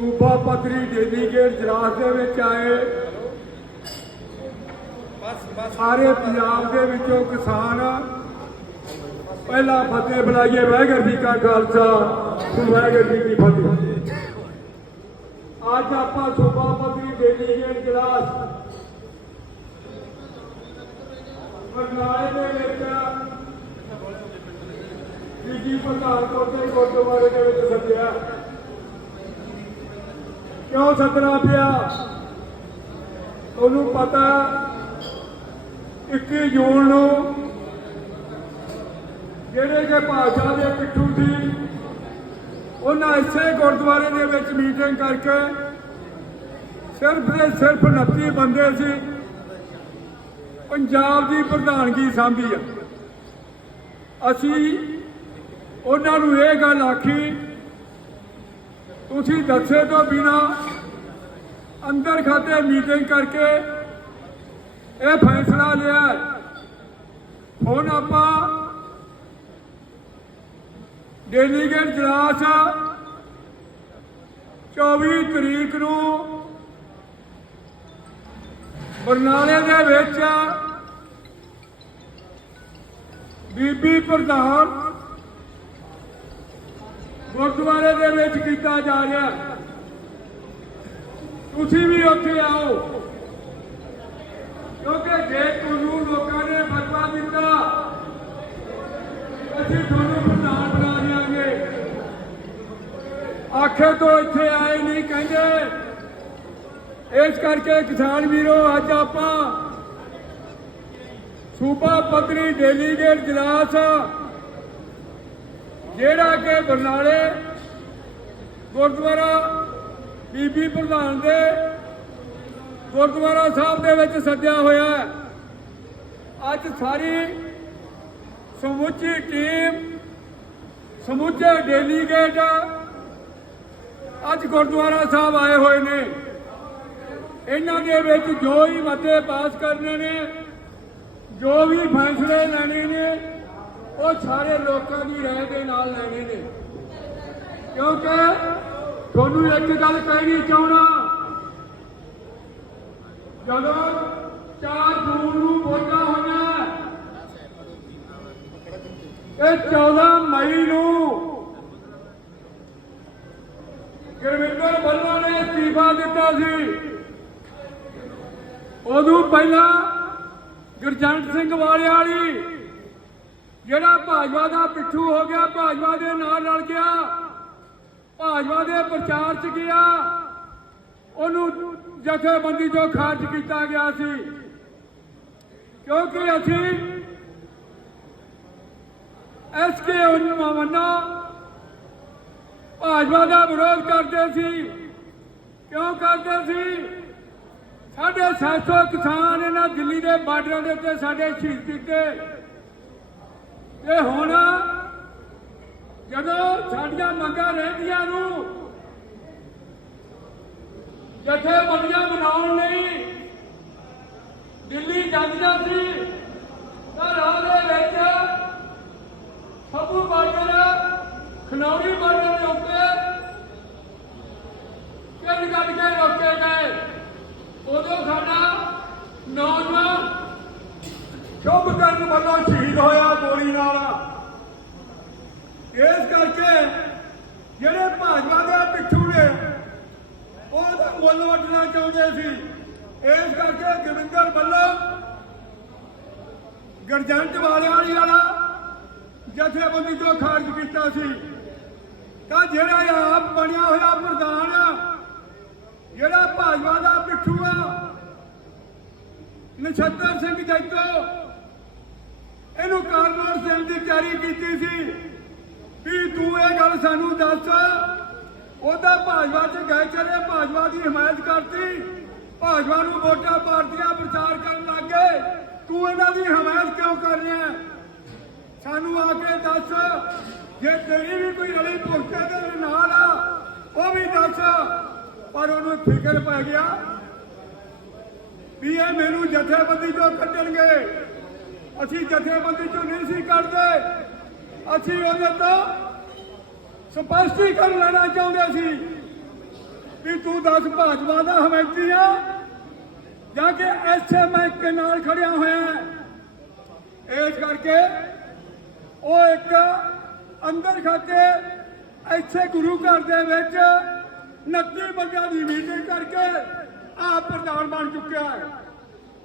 ਸੂਬਾ ਪੱਧਰੀ ਡੈਲੀਗੇਟ ਜਲਾਸ ਦੇ ਵਿੱਚ ਆਏ। ਸਾਰੇ ਪੰਜਾਬ ਦੇ ਵਿੱਚੋਂ ਕਿਸਾਨ ਪਹਿਲਾ ਫਤਿਹ ਬੁਲਾਈਏ ਵਾਹਿਗੁਰੂ ਜੀ ਕਾ ਖਾਲਸਾ ਵਾਹਿਗੁਰੂ ਜੀ ਕੀ ਫਤਿਹ। ਅੱਜ ਆਪਾਂ ਸੂਬਾ ਪੱਧਰੀ ਡੈਲੀਗੇਟ ਜਲਾਸ ਬਰਨਾਲੇ ਦੇ ਵਿੱਚ ਜੀ ਪ੍ਰਧਾਨ ਕੋਟੇ ਗੁਰਦੁਆਰੇ ਦੇ ਵਿੱਚ ਸੱਦਿਆ। ਕਿਉਂ ਸੱਦਣਾ ਪਿਆ? ਤੁਹਾਨੂੰ ਪਤਾ 21 ਜੂਨ ਨੂੰ ਜਿਹੜੇ ਕਿ ਭਾਸ਼ਾ ਦੇ ਪਿੱਠੂ ਸੀ, ਉਹਨਾਂ ਇਸੇ ਗੁਰਦੁਆਰੇ ਦੇ ਵਿੱਚ ਮੀਟਿੰਗ ਕਰਕੇ ਸਿਰਫ ਤੇ ਸਿਰਫ 29 ਬੰਦੇ ਸੀ, ਪੰਜਾਬ ਦੀ ਪ੍ਰਧਾਨਗੀ ਸਾਂਭੀ ਆ। ਅਸੀਂ ਉਹਨਾਂ ਨੂੰ ਇਹ ਗੱਲ ਆਖੀ ਤੁਸੀਂ ਦੱਸੇ ਤੋਂ ਬਿਨਾ ਅੰਦਰ ਖਾਤੇ ਮੀਟਿੰਗ ਕਰਕੇ ਇਹ ਫੈਸਲਾ ਲਿਆ। ਹੁਣ ਆਪਾਂ ਡੈਲੀਗੇਟ ਜਲਾਸ 24 ਤਰੀਕ ਨੂੰ ਬਰਨਾਲੇ ਦੇ ਵਿੱਚ ਬੀਬੀ ਪ੍ਰਧਾਨ ਗੁਰਦੁਆਰੇ ਦੇ ਵਿੱਚ ਕੀਤਾ ਜਾ ਰਿਹਾ ਤੁਸੀਂ ਵੀ ਉੱਥੇ ਆਓ। ਕਿਉਂਕਿ ਜੇ ਤੁਹਾਨੂੰ ਲੋਕਾਂ ਨੇ ਫਤਵਾ ਦਿੱਤਾ, ਅਸੀਂ ਤੁਹਾਨੂੰ ਪ੍ਰਧਾਨ ਬਣਾ ਦਿਆਂਗੇ। ਆਖੇ ਤੋਂ ਇੱਥੇ ਆਏ ਨਹੀਂ ਕਹਿੰਦੇ। ਇਸ ਕਰਕੇ ਕਿਸਾਨ ਵੀਰੋ, ਅੱਜ ਆਪਾਂ ਸੂਬਾ ਪੱਧਰੀ ਡੈਲੀਗੇਟ ਜਲਾਸ ਜਿਹੜਾ ਕਿ ਬਰਨਾਲੇ, ਗੁਰਦੁਆਰਾ ਬੀਬੀ ਪ੍ਰਧਾਨ ਦੇ ਗੁਰਦੁਆਰਾ ਸਾਹਿਬ ਦੇ ਵਿੱਚ ਸੱਜਿਆ ਹੋਇਆ ਹੈ। ਅੱਜ ਸਾਰੀ ਸਮੁੱਚੀ ਟੀਮ, ਸਮੁੱਚੇ ਡੈਲੀਗੇਟ ਅੱਜ ਗੁਰਦੁਆਰਾ ਸਾਹਿਬ ਆਏ ਹੋਏ ਨੇ। ਇਹਨਾਂ ਦੇ ਵਿੱਚ ਜੋ ਹੀ ਮਤੇ ਪਾਸ ਕਰਨੇ ਨੇ, ਜੋ ਵੀ ਫੈਸਲੇ ਲੈਣੇ ਨੇ ਉਹ ਸਾਰੇ ਲੋਕਾਂ ਦੀ ਰਾਏ ਦੇ ਨਾਲ ਲੈਣੇ ਨੇ। ਕਿਉਂਕਿ ਤੁਹਾਨੂੰ ਇੱਕ ਗੱਲ ਕਹਿਣੀ ਚਾਹਣਾ ਜਦੋਂ 4 ਜੂਨ ਨੂੰ ਵੋਟਾਂ ਹੋਈਆਂ, ਇਹ 14 ਮਈ ਨੂੰ ਗੁਰਵਿੰਦਰ ਬੱਲਾ ਨੇ ਅਸਤੀਫਾ ਦਿੱਤਾ ਸੀ। ਉਦੋਂ ਪਹਿਲਾਂ ਗੁਰਜੰਟ ਸਿੰਘ ਵਾਲਿਆਂ ਵਾਲੀ ਜਿਹੜਾ ਭਾਜਪਾ ਦਾ ਪਿੱਠੂ ਹੋ ਗਿਆ, ਭਾਜਪਾ ਦੇ ਨਾਲ ਰਲ ਗਿਆ। ਭਾਜਪਾ ਦੇ ਪ੍ਰਚਾਰ 'ਚ ਗਿਆ। ਉਹਨੂੰ ਜਥੇਬੰਦੀ ਤੋਂ ਖਾਰਜ ਕੀਤਾ ਗਿਆ ਸੀ। ਕਿਉਂਕਿ ਅਸੀਂ ਐਸਕੇ ਉਨਮਵਨਾ ਭਾਜਪਾ ਦਾ ਵਿਰੋਧ ਕਰਦੇ ਸੀ। ਕਿਉਂ ਕਰਦੇ ਸੀ? ਸਾਡੇ 700 ਕਿਸਾਨ ਇਹਨਾਂ ਦਿੱਲੀ ਦੇ ਬਾਰਡਰਾਂ ਦੇ ਉੱਤੇ, ਸਾਡੇ ਸ਼ਹੀਦ ਕੀਤੇ ਤੇ ਹੁਣ ਜਦੋਂ ਸਾਡੀਆਂ ਮੰਗਾਂ ਰਹਿੰਦੀਆਂ ਨੂੰ ਜਥੇਬੰਦੀਆਂ ਬਣਾਉਣ ਲਈ ਦਿੱਲੀ ਜਾਂਦੀਆਂ ਸੀ, ਤਾਂ ਰਾਹ ਦੇ ਵਿੱਚ ਸਭੂ ਬਾਰਡਰ ਖਨੌਰੀ ਬਾਰਡਰ ਦੇ ਉੱਤੇ ਕਿਹਨ ਕੱਢ ਕੇ ਰੋਕੇ ਗਏ ਉਦੋਂ ਸਾਡਾ ਨੌਜਵਾਨ ਸ਼ੁਭ ਕਰਨ ਵੱਲੋਂ ਸ਼ਹੀਦ ਹੋਇਆ ਗੋਲੀ ਨਾਲ ਇਸ ਕਰਕੇ ਜਿਹੜੇ ਭਾਜਪਾ ਦੇ ਪਿੱਛੂ ਨੇ ਉਹ ਤਾਂ ਮੁੱਲ ਵੱਟਣਾ ਚਾਹੁੰਦੇ ਸੀ। ਇਸ ਕਰਕੇ ਗੁਰਵਿੰਦਰ ਵੱਲੋਂ ਗਰਜੰਟ ਵਾਲਿਆਂ ਵਾਲਾ ਜਥੇਬੰਦੀ ਤੋਂ ਖਾਰਜ ਕੀਤਾ ਸੀ। ਤਾਂ ਜਿਹੜਾ ਆਪ ਬਣਿਆ ਹੋਇਆ ਪ੍ਰਧਾਨ ਜਿਹੜਾ ਭਾਜਪਾ ਦਾ ਪਿੱਛੂ ਆ, ਨਛੱਤਰ ਸਿੰਘ ਜੈਤੋ, ਇਹਨੂੰ ਕਾਰਨਰ ਸਿੰਘ ਦੀ ਤਿਆਰੀ ਕੀਤੀ ਸੀ ਵੀ ਤੂੰ ਇਹ ਗੱਲ ਸਾਨੂੰ ਦੱਸ, ਉਹਦਾ ਭਾਜਪਾ ਚ ਗਏ ਚਲੇ, ਭਾਜਪਾ ਦੀ ਹਮਾਇਤ ਕਰਤੀ। ਭਾਜਪਾ ਨੂੰ ਵੋਟਾਂ ਪਾਰਟੀਆਂ ਪ੍ਰਚਾਰ ਕਰਨ ਲੱਗੇ। ਤੂੰ ਇਹਨਾਂ ਦੀ ਹਮਾਇਤ ਕਿਉਂ ਕਰ ਰਿਹਾ ਸਾਨੂੰ ਆ ਕੇ ਦੱਸ, ਜੇ ਤੇਰੀ ਵੀ ਕੋਈ ਰਲੀ ਪੁਖਤੇ ਦੇ ਨਾਲ ਆ, ਉਹ ਵੀ ਦੱਸ। ਪਰ ਉਹਨੂੰ ਫਿਕਰ ਪੈ ਗਿਆ ਵੀ ਇਹ ਮੈਨੂੰ ਜਥੇਬੰਦੀ ਤੋਂ ਕੱਢਣਗੇ। ਅਸੀਂ ਜਥੇਬੰਦੀ ਚੋਂ ਨਹੀਂ ਸੀ ਕੱਢਦੇ। ਅਸੀਂ ਉਹਦੇ ਤੋਂ ਸਪਸ਼ਟੀਕਰਨ ਲੈਣਾ ਚਾਹੁੰਦੇ ਸੀ। ਵੀ ਤੂੰ ਦੱਸ ਭਾਜਪਾ ਦਾ ਹਮੈਤੀ ਆ? ਜਾਂ ਕਿ ਐਸਐਮਐਸ ਕੇ ਨਾਲ ਖੜਿਆ ਹੋਇਆ ਹੈ। ਇਸ ਕਰਕੇ ਉਹ ਇੱਕ ਅੰਦਰ ਖਾਤੇ ਇੱਥੇ ਗੁਰੂ ਘਰ ਦੇ ਵਿੱਚ 29 ਬੰਦਿਆਂ ਦੀ ਮੀਟਿੰਗ ਕਰਕੇ ਆਪ ਪ੍ਰਧਾਨ ਬਣ ਚੁੱਕਿਆ ਹੈ।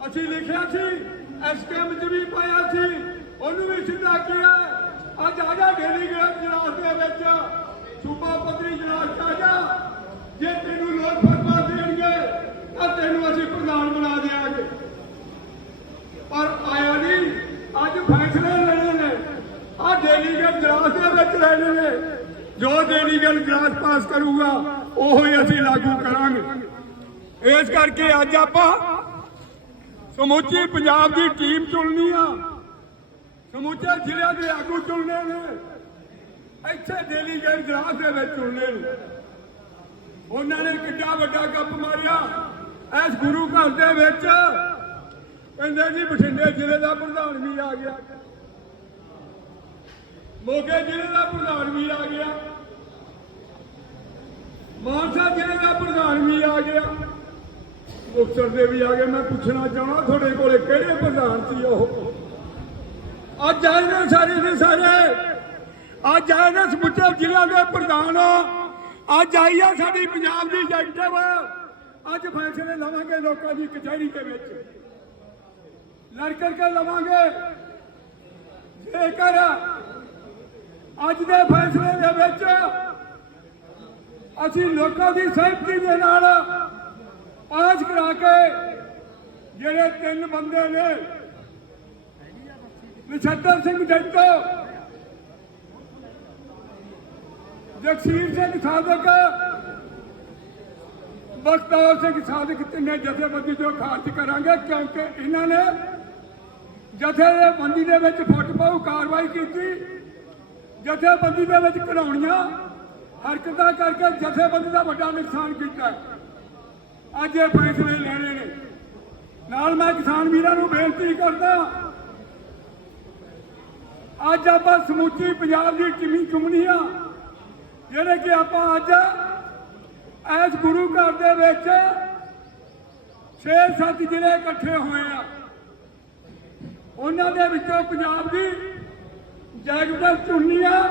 ਅਸੀਂ ਲਿਖਿਆ ਸੀ ਐਸਕੇਐਮ ਚ ਵੀ ਪਾਇਆ ਸੀ, ਉਹਨੂੰ ਵੀ ਸਿੱਧਾ ਕੀਤਾ ਅੱਜ ਆ ਜਾ ਡੈਲੀਗੇਟ ਜਨਾਸ ਦੇ ਵਿੱਚ। ਸੂਬਾ ਪੱਧਰੀ ਜਨਾਸ ਆ ਜੇ ਤੈਨੂੰ ਲੋਕ ਫਰਮਾ ਦੇਣਗੇ ਤਾਂ ਤੈਨੂੰ ਅਸੀਂ ਪ੍ਰਧਾਨ ਬਣਾ ਦਿਆਂਗੇ। ਪਰ ਆਇਆ ਨਹੀਂ, ਅੱਜ ਫੈਸਲੇ ਲੈਣੇ ਨੇ। ਆ ਡੈਲੀਗੇਟ ਜਨਾਸ ਦੇ ਵਿੱਚ ਲੈਣੇ ਨੇ। ਜੋ ਡੈਲੀਗੇਟ ਜਨਾਸ ਪਾਸ ਕਰੂਗਾ, ਉਹੋ ਹੀ ਅਸੀਂ ਲਾਗੂ ਕਰਾਂਗੇ। ਇਸ ਕਰਕੇ ਅੱਜ ਆਪਾਂ ਸਮੁੱਚੀ ਪੰਜਾਬ ਦੀ ਟੀਮ ਚੁਣਨੀ ਆ। ਸਮੁੱਚੇ ਜ਼ਿਲ੍ਹਿਆਂ ਦੇ ਆਗੂ ਚੁਣਨੇ ਨੇ। ਇੱਥੇ ਡੈਲੀਗੇਟ ਗਲਾਸ ਦੇ ਵਿੱਚ ਚੁਣਨੇ ਨੇ। ਉਹਨਾਂ ਨੇ ਕਿੱਡਾ ਵੱਡਾ ਗੱਪ ਮਾਰਿਆ। ਇਸ ਗੁਰੂ ਘਰ ਦੇ ਵਿੱਚ ਕਹਿੰਦੇ ਜੀ ਬਠਿੰਡੇ ਜ਼ਿਲ੍ਹੇ ਦਾ ਪ੍ਰਧਾਨ ਵੀ ਆ ਗਿਆ। ਮੋਗੇ ਜ਼ਿਲ੍ਹੇ ਦਾ ਪ੍ਰਧਾਨ ਵੀ ਆ ਗਿਆ। ਮਾਨਸਾ ਜ਼ਿਲ੍ਹੇ ਦਾ ਪ੍ਰਧਾਨ ਵੀ ਆ ਗਿਆ। ਮੁਕਤਸਰ ਦੇ ਵੀ ਆ ਗਏ ਮੈਂ ਪੁੱਛਣਾ ਚਾਹਣਾ ਤੁਹਾਡੇ ਕੋਲੇ ਕਿਹੜੇ ਪ੍ਰਧਾਨ ਸੀ ਉਹ? ਅੱਜ ਆਏ ਨੇ ਸਾਰੇ ਦੇ ਸਾਰੇ। ਅੱਜ ਆਏ ਨੇ ਸਮੁੱਚੇ ਜ਼ਿਲ੍ਹਿਆਂ ਦੇ ਪ੍ਰਧਾਨ। ਅੱਜ ਆਈ ਆ ਸਾਡੀ ਪੰਜਾਬ ਦੀ ਐਗਜ਼ੈਕਟਿਵ ਅੱਜ ਫੈਸਲੇ ਲਵਾਂਗੇ ਲੋਕਾਂ ਦੀ ਕਚਹਿਰੀ ਦੇ ਵਿੱਚ। ਲੜ ਕਰਕੇ ਲਵਾਂਗੇ। ਜੇਕਰ ਅੱਜ ਦੇ ਫੈਸਲੇ ਦੇ ਵਿੱਚ ਅਸੀਂ ਲੋਕਾਂ ਦੀ ਸਹਿਮਤੀ ਦੇ ਨਾਲ ਪਾਸ ਕਰਾ ਕੇ ਜਿਹੜੇ ਤਿੰਨ ਬੰਦੇ ਨੇ, ਨਛੱਤਰ ਸਿੰਘ ਜੱਟੋ ਜਗਸੀਰ ਸਿੰਘ ਸਾਧਕ, ਬਖਤੌਰ ਸਿੰਘ ਸਾਧਕ ਤਿੰਨੇ ਜਥੇਬੰਦੀ ਤੋਂ ਖਾਰਜ ਕਰਾਂਗੇ ਕਿਉਂਕਿ ਇਹਨਾਂ ਨੇ ਜਥੇਬੰਦੀ ਦੇ ਵਿੱਚ ਫੁੱਟ ਪਾਉ ਕਾਰਵਾਈ ਕੀਤੀ। ਜਥੇਬੰਦੀ ਦੇ ਵਿੱਚ ਘਰਾਉਣੀਆਂ, ਹਰਕਤਾਂ ਕਰਕੇ ਜਥੇਬੰਦੀ ਦਾ ਵੱਡਾ ਨੁਕਸਾਨ ਕੀਤਾ। ਅੱਜ ਇਹ ਫੈਸਲੇ ਲੈਣੇ ਨੇ। ਨਾਲ ਮੈਂ ਕਿਸਾਨ ਵੀਰਾਂ ਨੂੰ ਬੇਨਤੀ ਕਰਦਾ, ਅੱਜ ਆਪਾਂ ਸਮੁੱਚੀ ਪੰਜਾਬ ਦੀ ਟੀਮੀ ਚੁਣਨੀ ਆ। ਜਿਹੜੇ ਕਿ ਆਪਾਂ ਅੱਜ ਇਸ ਗੁਰੂ ਘਰ ਦੇ ਵਿੱਚ 6-7 ਜ਼ਿਲ੍ਹੇ ਇਕੱਠੇ ਹੋਏ ਆ। ਉਹਨਾਂ ਦੇ ਵਿੱਚੋਂ ਪੰਜਾਬ ਦੀ ਜੈਗਟਰ ਚੁਣਨੀ ਆ।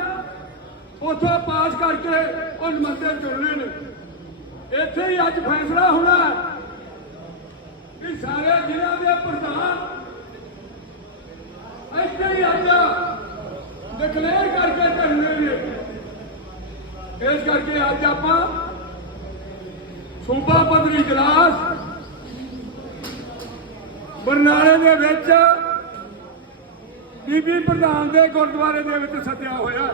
ਉਥੋਂ ਪਾਸ ਕਰਕੇ ਉਹ ਨੁਮਾਇੰਦੇ ਚੁਣਨੇ ਨੇ ਇੱਥੇ ਹੀ ਅੱਜ ਫੈਸਲਾ ਹੋਣਾ ਹੈ ਕਿ ਸਾਰੇ ਜ਼ਿਲ੍ਹਿਆਂ ਦੇ ਪ੍ਰਧਾਨ ਇੱਥੇ ਹੀ ਅੱਜ ਡਿਕਲੇਅਰ ਕਰਕੇ ਕਰਨੇ ਨੇ ਇਸ ਕਰਕੇ ਅੱਜ ਆਪਾਂ ਸੂਬਾ ਪੱਧਰੀ ਇਜਲਾਸ ਬਰਨਾਲੇ ਦੇ ਵਿੱਚ ਬੀਬੀ ਪ੍ਰਧਾਨ ਦੇ ਗੁਰਦੁਆਰੇ ਦੇ ਵਿੱਚ ਸੱਦਿਆ ਹੋਇਆ।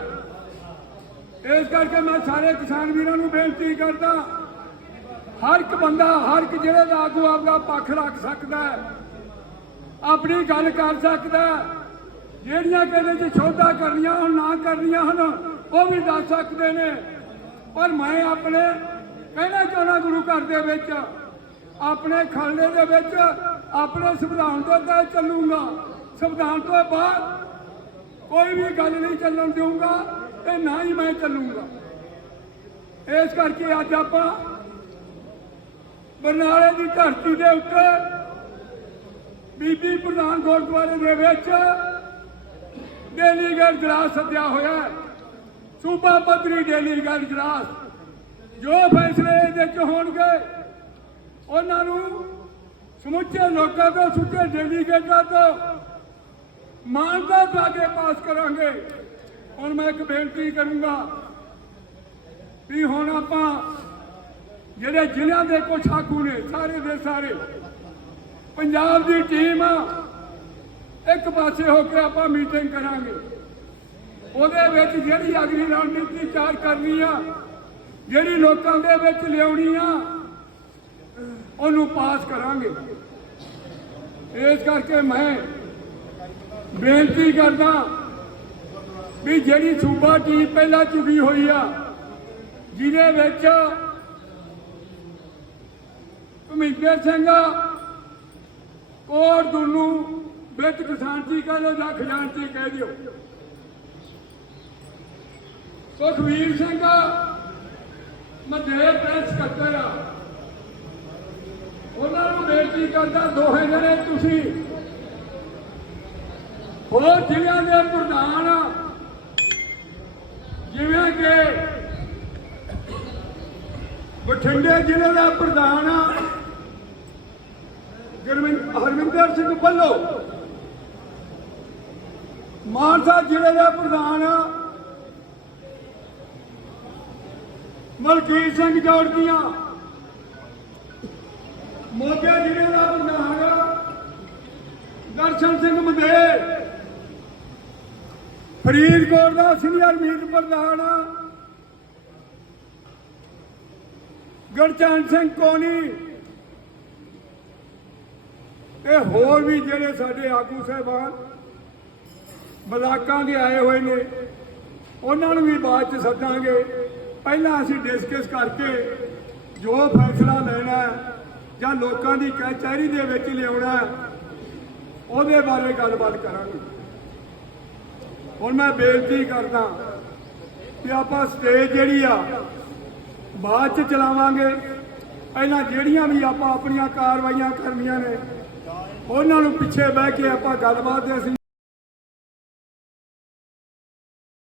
ਇਸ ਕਰਕੇ ਮੈਂ ਸਾਰੇ ਕਿਸਾਨ ਵੀਰਾਂ ਨੂੰ ਬੇਨਤੀ ਕਰਦਾ, ਹਰ ਇੱਕ ਬੰਦਾ, ਹਰ ਇੱਕ ਜਿਹੜੇ ਦਾ ਆਗੂ ਆਪਦਾ ਪੱਖ ਰੱਖ ਸਕਦਾ ਆਪਣੀ ਗੱਲ ਕਰ ਸਕਦਾ ਜਿਹੜੀਆਂ ਕਹਿੰਦੇ ਚ ਸੌਦਾ ਕਰਨੀਆਂ ਹੁਣ, ਨਾ ਕਰਨੀਆਂ ਹਨ ਉਹ ਵੀ ਦੱਸ ਸਕਦੇ ਨੇ। ਪਰ ਮੈਂ ਆਪਣੇ ਕਹਿਣਾ ਚਾਹੁੰਦਾ ਗੁਰੂ ਘਰ ਦੇ ਵਿੱਚ, ਆਪਣੇ ਖਾਲੜੇ ਦੇ ਵਿੱਚ, ਆਪਣੇ ਸੰਵਿਧਾਨ ਤੋਂ ਤਾਂ ਚੱਲੂਗਾ। ਸੰਵਿਧਾਨ ਤੋਂ ਬਾਅਦ ਕੋਈ ਵੀ ਗੱਲ ਨਹੀਂ ਚੱਲਣ ਦੇਊਗਾ ਤੇ ਨਾ ਹੀ ਮੈਂ ਚੱਲੂਗਾ। ਇਸ ਕਰਕੇ ਅੱਜ ਆਪਾਂ ਬਰਨਾਲੇ ਦੀ ਧਰਤੀ ਦੇ ਉੱਤੇ ਬੀਬੀ ਪ੍ਰਧਾਨ ਗੁਰਦੁਆਰੇ ਦੇ ਵਿੱਚ ਡੇਲੀਗੇਟ ਜਲਾਸ ਸੱਦਿਆ ਹੋਇਆ ਸੂਬਾ ਪੱਧਰੀ ਡੇਲੀ ਗੱਲ ਜਲਾਸ ਜੋ ਫੈਸਲੇ ਇਹਦੇ ਚ ਹੋਣਗੇ, ਉਹਨਾਂ ਨੂੰ ਸਮੁੱਚੇ ਲੋਕਾਂ ਤੋਂ, ਸੁੱਚੇ ਡੈਲੀਗੇਟਾਂ ਤੋਂ ਮਾਨਤਾ ਪਾ ਕੇ ਪਾਸ ਕਰਾਂਗੇ। ਹੁਣ ਮੈਂ ਇੱਕ ਬੇਨਤੀ ਕਰੂੰਗਾ ਵੀ ਹੁਣ ਆਪਾਂ ਜਿਹੜੇ ਜ਼ਿਲ੍ਹਿਆਂ ਦੇ ਕੁਛ ਆਗੂ ਨੇ, ਸਾਰੇ ਦੇ ਸਾਰੇ, ਪੰਜਾਬ ਦੀ ਟੀਮ ਇੱਕ ਪਾਸੇ ਹੋ ਕੇ ਆਪਾਂ ਮੀਟਿੰਗ ਕਰਾਂਗੇ। ਉਹਦੇ ਵਿੱਚ ਜਿਹੜੀ ਅਗਲੀ ਰਣਨੀਤੀ ਤਿਆਰ ਕਰਨੀ ਆ, ਜਿਹੜੀ ਲੋਕਾਂ ਦੇ ਵਿੱਚ ਲਿਆਉਣੀ ਆ, ਉਹਨੂੰ ਪਾਸ ਕਰਾਂਗੇ। ਇਸ ਕਰਕੇ ਮੈਂ ਬੇਨਤੀ ਕਰਦਾ ਵੀ ਜਿਹੜੀ ਸੂਬਾ ਟੀਮ ਪਹਿਲਾਂ ਚੁਗੀ ਹੋਈ ਆ, ਜਿਹਦੇ ਵਿੱਚ ਭਮਿੰਦਰ ਸਿੰਘ ਕੋਰ ਦੁਨੂ ਵਿੱਚ ਕਿਸਾਨਤੀ ਕਹਿ ਲਓ ਜਾਂ ਖਜ਼ਾਨਚੀ ਕਹਿ ਦਿਓ। ਸੁਖਵੀਰ ਸਿੰਘ ਮਧੇ ਪ੍ਰੈਸ ਸਕੱਤਰ ਆ। ਉਹਨਾਂ ਨੂੰ ਬੇਨਤੀ ਕਰਦਾ, ਦੋਹੇ ਜਣੇ ਤੁਸੀਂ ਹੋਰ ਜ਼ਿਲ੍ਹਿਆਂ ਦੇ ਪ੍ਰਧਾਨ ਜਿਵੇਂ ਕਿ ਬਠਿੰਡੇ ਜ਼ਿਲ੍ਹੇ ਦਾ ਪ੍ਰਧਾਨ ਗੁਰਮਿੰਦ ਹਰਮਿੰਦਰ ਸਿੰਘ ਬੱਲੋ ਮਾਨਸਾ ਜ਼ਿਲ੍ਹੇ ਦਾ ਪ੍ਰਧਾਨ ਮਲਕੀਤ ਸਿੰਘ ਜੋੜਦੀਆਂ ਮੋਗੇ ਜ਼ਿਲ੍ਹੇ ਦਾ ਪ੍ਰਧਾਨ ਦਰਸ਼ਨ ਸਿੰਘ ਮੰਦੇਰ। ਫਰੀਦਕੋਟ ਦਾ ਸੀਨੀਅਰ ਮੀਤ ਪ੍ਰਧਾਨ ਗੜਚਨ ਸਿੰਘ ਕੋਨੀ ਇਹ ਹੋਰ ਵੀ ਜਿਹੜੇ ਸਾਡੇ ਆਗੂ ਸਾਹਿਬਾਨ ਬਲਾਕਾਂ ਦੇ ਆਏ ਹੋਏ ਨੇ, ਉਹਨਾਂ ਨੂੰ ਵੀ ਬਾਅਦ ਚ ਸੱਦਾਂਗੇ। ਪਹਿਲਾਂ ਅਸੀਂ ਡਿਸਕਸ ਕਰਕੇ ਜੋ ਫੈਸਲਾ ਲੈਣਾ ਜਾਂ ਲੋਕਾਂ ਦੀ ਕਚਹਿਰੀ ਦੇ ਵਿੱਚ ਲਿਆਉਣਾ ਉਹਦੇ ਬਾਰੇ ਗੱਲਬਾਤ ਕਰਾਂਗੇ। ਹੁਣ ਮੈਂ ਬੇਨਤੀ ਕਰਦਾ ਕਿ ਆਪਾਂ ਸਟੇਜ ਜਿਹੜੀ ਆ, ਬਾਅਦ ਚ ਚਲਾਵਾਂਗੇ। ਪਹਿਲਾਂ ਜਿਹੜੀਆਂ ਵੀ ਆਪਾਂ ਆਪਣੀਆਂ ਕਾਰਵਾਈਆਂ ਕਰਨੀਆਂ ਨੇ, ਉਹਨਾਂ ਨੂੰ ਪਿੱਛੇ ਬਹਿ ਕੇ ਆਪਾਂ ਗੱਲਬਾਤ ਦੇ ਅਸੀਂ